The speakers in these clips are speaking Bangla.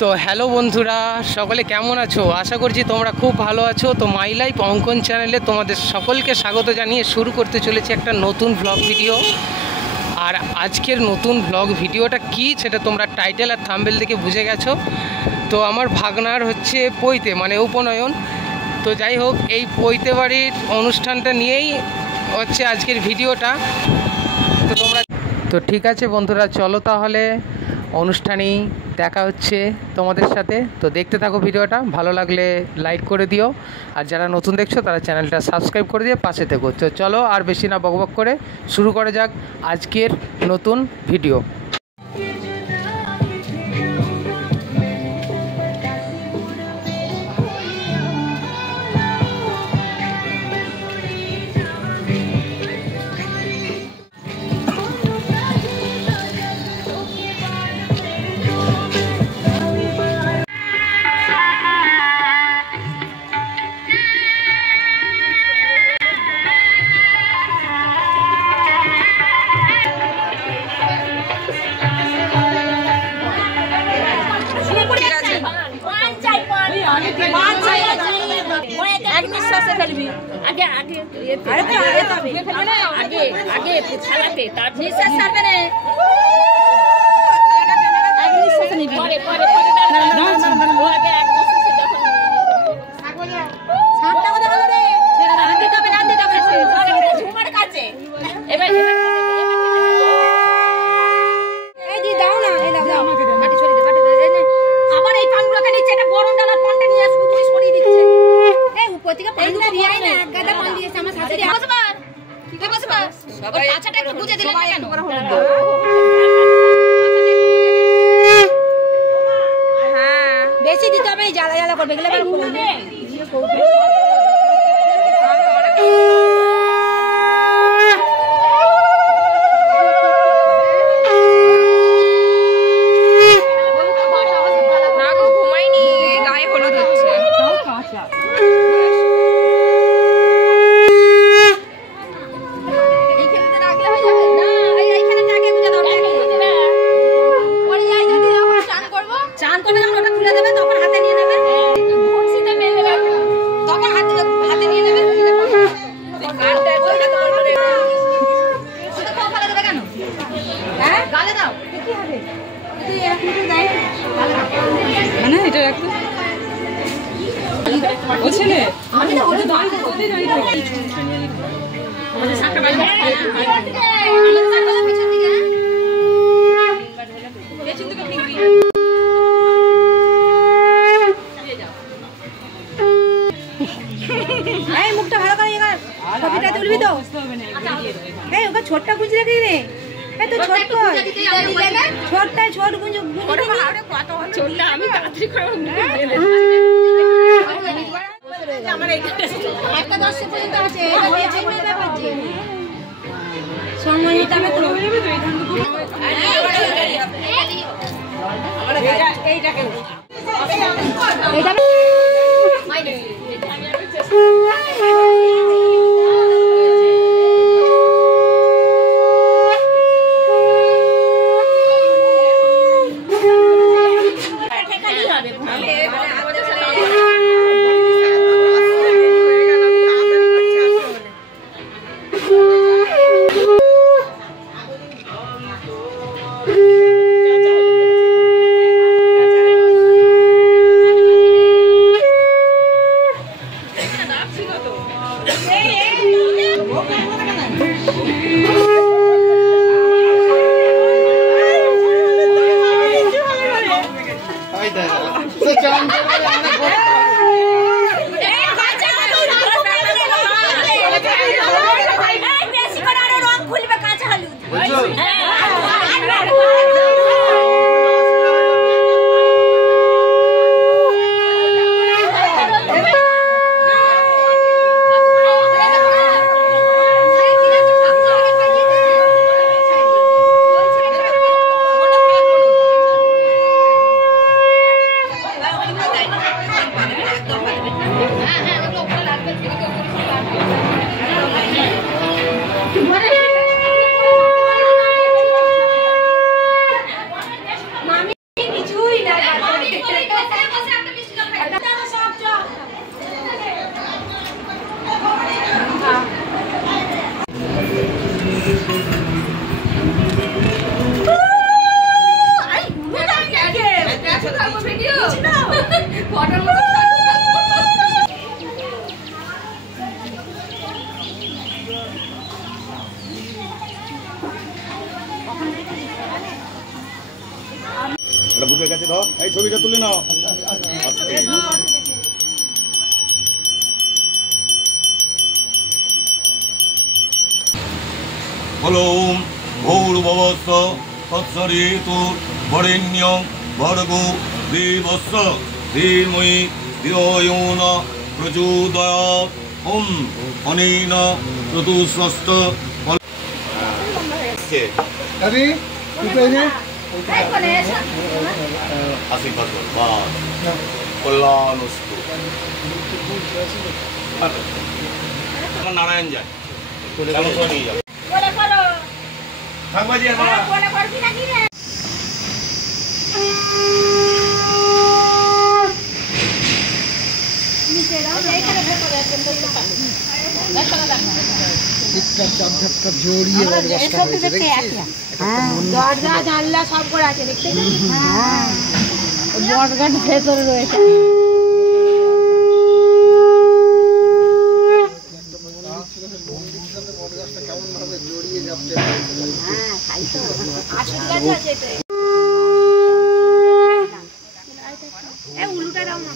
তো হ্যালো বন্ধুরা, সকলে কেমন আছো? আশা করছি তোমরা খুব ভালো আছো। তো মাই লাইফ অঙ্কন চ্যানেলে তোমাদের সকলকে স্বাগত জানিয়ে শুরু করতে চলেছে একটা নতুন ব্লগ ভিডিও। আর আজকের নতুন ব্লগ ভিডিওটা কি সেটা তোমরা টাইটেল আর থাম্বনেল দেখে বুঝে গেছো। তো আমার ভাগনার হচ্ছে পৈতে মানে উপনয়ন। তো যাই হোক, এই পৈতে বাড়ির অনুষ্ঠানটা নিয়েই হচ্ছে আজকের ভিডিওটা। তো ঠিক আছে বন্ধুরা, চলো তাহলে অনুষ্ঠানেই দেখা হচ্ছে তোমাদের সাথে। তো দেখতে থাকো ভিডিওটা, ভালো লাগলে লাইক করে দিও, আর যারা নতুন দেখছো তারা চ্যানেলটা সাবস্ক্রাইব করে দিয়ে পাশে থেকো। তো চলো আর বেশি না বকবক করে শুরু করা যাক আজকের নতুন ভিডিও। বেশি দিতে হবে, জ্বালা জ্বালা করবে গেলে ঘুমাইনি, গায়ে হলুদ হচ্ছে। মুখটা ভালো করে ছবিটা তুলবি তো। ওকে ছোটটা গুঁজে রেখে রে, তো ছোট ছোটটা ছোট গুঁজে আমি তাড়াতাড়ি করে একটা 10 পর্যন্ত আছে। সময় নিতে হবে তো। বুকের কাছে দাও, এই ছবিটা তুলে নাও। বলো ভূর্ভুবস্স তৎসবিতু বরেণ্যং ভর্গো দেবস্য ধীমহি ধিয়ো यो न প্রচোদয়াৎ। ওম অনেন চতুষ্ষষ্ঠ আশীর্বাদ কল্যাণস্তু। নারায়ণ যায় নিয়ে যাবে থাকবা যে দরজা জানলা সব করে আছে দেখতে বটগাছ ভেতরে রয়েছে। উলুটা দাও না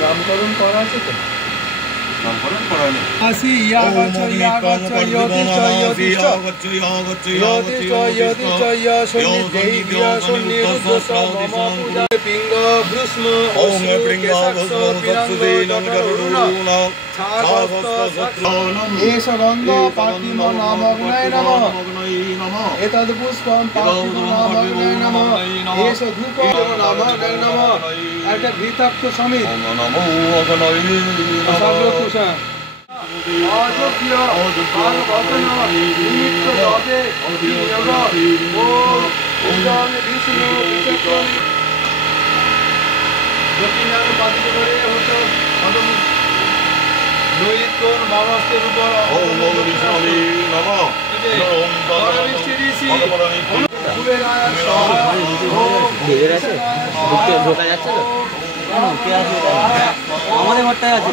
নামকরণ করা আছে তো? নামকরণ করা নেই। আসি ইয়াগচ্ছ ইয়াগচ্ছ ইয়তিচ্ছ ইয়তিচ্ছ ইয়তিচ্ছ ইয়তিচ্ছ ইয়সন্নিধেইভ্য সন্নিরুদ্ধস্য মম পূজায় পিঙ্গ ভ্রুষ্ম অশ্রুকেশাক্ষ পিরাঙ্গজঠরুণ ছাগস্তসত্রনম এষ গন্ধ পার্থিব নামগ্নয়ে নমঃ এতদ্ পুষ্পম পার্থিব নামগ্নয়ে নমঃ এষ ধূপম নামগ্নয়ে নমঃ। একটা ঘৃতাক্ত সমিত নমো অগ্নয়ে নমঃ। অযোগ্য ভাগবতন নিমিত্ত দতে অভিযোগ ওম উদং বিষ্ণু বিচক্রম দক্ষিণাঙ্গ পাতিত করে হতো অদম নৈতন বাবাস্তের উপর ওম বিষ্ণু নমঃ। ওম পরমিষ্টি ঋষি ফুলের আয়াত ঢের আছে ঢোকা যাচ্ছে তো কে আছে আমাদের ঘরটায় আছে